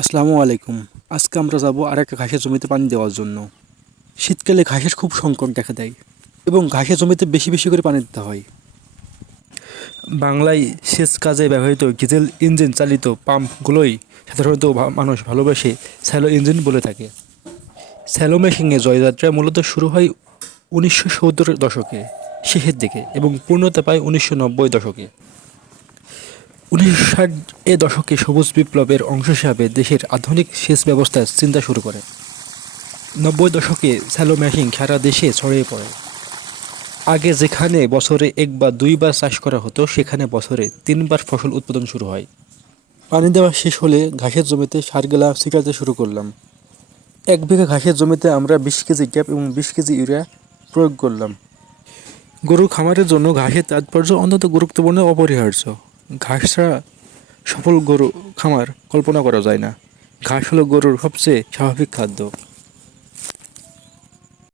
আসসালামু আলাইকুম। আজকে আমরা যাব আরেকটা ঘাসের জমিতে পানি দেওয়ার জন্য। শীতকালে ঘাসের খুব সংকট দেখা দেয় এবং ঘাসের জমিতে বেশি বেশি করে পানি দিতে হয়। বাংলায় সেচ কাজে ব্যবহৃত ডিজেল ইঞ্জিন চালিত পাম্পগুলোই সাধারণত মানুষ ভালোবেসে স্যালো ইঞ্জিন বলে থাকে। স্যালো মেশিনে জয়যাত্রা মূলত শুরু হয় 1970-এর দশকে শেষের দিকে এবং পূর্ণতা পায় 1990 দশকে। 1960 এ দশকে সবুজ বিপ্লবের অংশ হিসাবে দেশের আধুনিক সেচ ব্যবস্থার চিন্তা শুরু করে। 90 দশকে স্যালো মেশিন সারা দেশে ছড়িয়ে পড়ে। আগে যেখানে বছরে এক বা দুইবার চাষ করা হতো সেখানে বছরে 3বার ফসল উৎপাদন শুরু হয়। পানি দেওয়া শেষ হলে ঘাসের জমিতে সারগুলা ছিটাতে শুরু করলাম। 1 বিঘা ঘাসের জমিতে আমরা 20 কেজি ক্যাপ এবং 20 কেজি ইউরিয়া প্রয়োগ করলাম। গরুর খামারের জন্য ঘাসের তাৎপর্য অত্যন্ত গুরুত্বপূর্ণ ও অপরিহার্য। ঘাস ছাড়া সফল গরু খামার কল্পনা করা যায় না। ঘাস হলো গরুর সবচেয়ে স্বাভাবিক খাদ্য।